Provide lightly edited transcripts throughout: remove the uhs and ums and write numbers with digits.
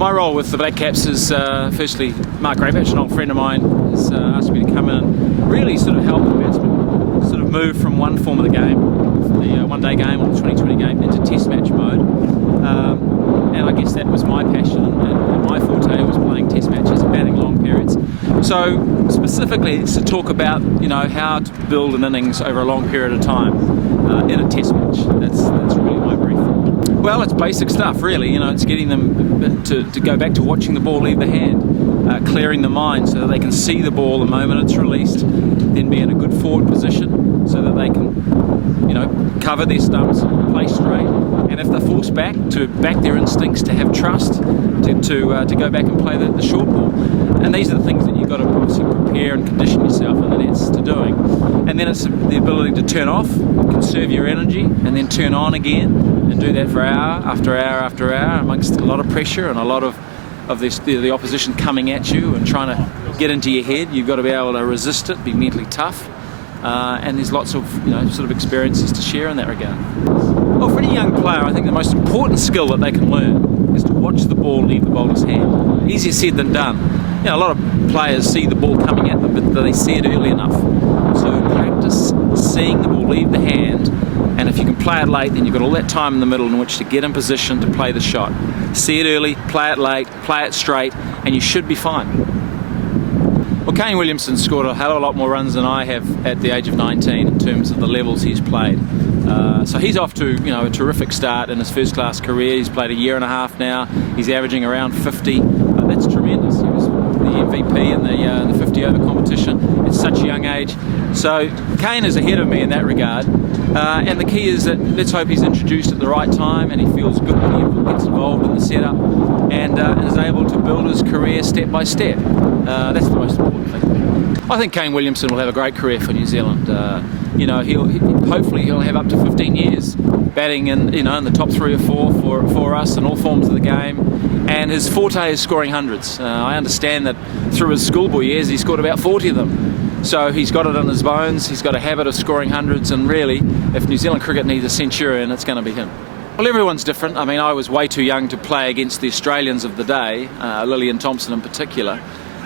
My role with the Black Caps is, firstly, Mark Graybatch, an old friend of mine, has asked me to come in and really sort of help the batsmen sort of move from one form of the game, the one-day game or the 2020 game, into test match mode. And I guess that was my passion, and my forte was playing test matches and batting long periods. So specifically, it's to talk about, you know, how to build an innings over a long period of time in a test match. That's really my brief. Well, it's basic stuff, really. You know, it's getting them to go back to watching the ball leave the hand, clearing the mind so that they can see the ball the moment it's released, then be in a good forward position so that they can, you know, cover their stumps, play straight, and if they're forced back, to back their instincts, to have trust, to go back and play the short ball. And these are the things that you've got to obviously prepare and condition yourself in the nets to doing. And then it's the ability to turn off, conserve your energy, and then turn on again, and do that for hour after hour after hour amongst a lot of pressure and a lot of the opposition coming at you and trying to get into your head. You've got to be able to resist it, be mentally tough, and there's lots of, you know, sort of experiences to share in that regard. Well, for any young player, I think the most important skill that they can learn is to watch the ball leave the bowler's hand. Easier said than done. You know, a lot of players see the ball coming at them, but they see it early enough. So practice seeing the ball leave the hand, and if you can play it late, then you've got all that time in the middle in which to get in position to play the shot. See it early, play it late, play it straight, and you should be fine. Well, Kane Williamson scored a hell of a lot more runs than I have at the age of 19 in terms of the levels he's played. So he's off to, you know, a terrific start in his first-class career. He's played a year and a half now. He's averaging around 50. That's tremendous. He was the MVP in the 50-over competition at such a young age. So Kane is ahead of me in that regard. And the key is that let's hope he's introduced at the right time and he feels good when he gets involved in the setup and is able to build his career step by step. That's the most important thing. I think Kane Williamson will have a great career for New Zealand. You know, hopefully he'll have up to 15 years batting in, you know, in the top 3 or 4 for us in all forms of the game. And his forte is scoring hundreds. I understand that through his schoolboy years he scored about 40 of them. So he's got it in his bones. He's got a habit of scoring hundreds, and really, if New Zealand cricket needs a centurion, it's going to be him. Well, everyone's different. I mean, I was way too young to play against the Australians of the day, Lillian Thompson in particular.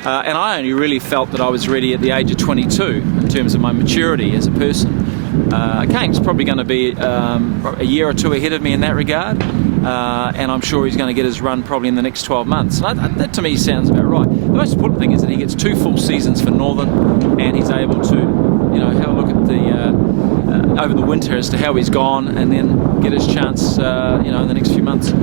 And I only really felt that I was ready at the age of 22 in terms of my maturity as a person. Kane's probably going to be a year or two ahead of me in that regard, and I'm sure he's going to get his run probably in the next 12 months. And that to me sounds about right. The most important thing is that he gets 2 full seasons for Northern, and he's able to, you know, have a look at the over the winter as to how he's gone, and then get his chance, you know, in the next few months.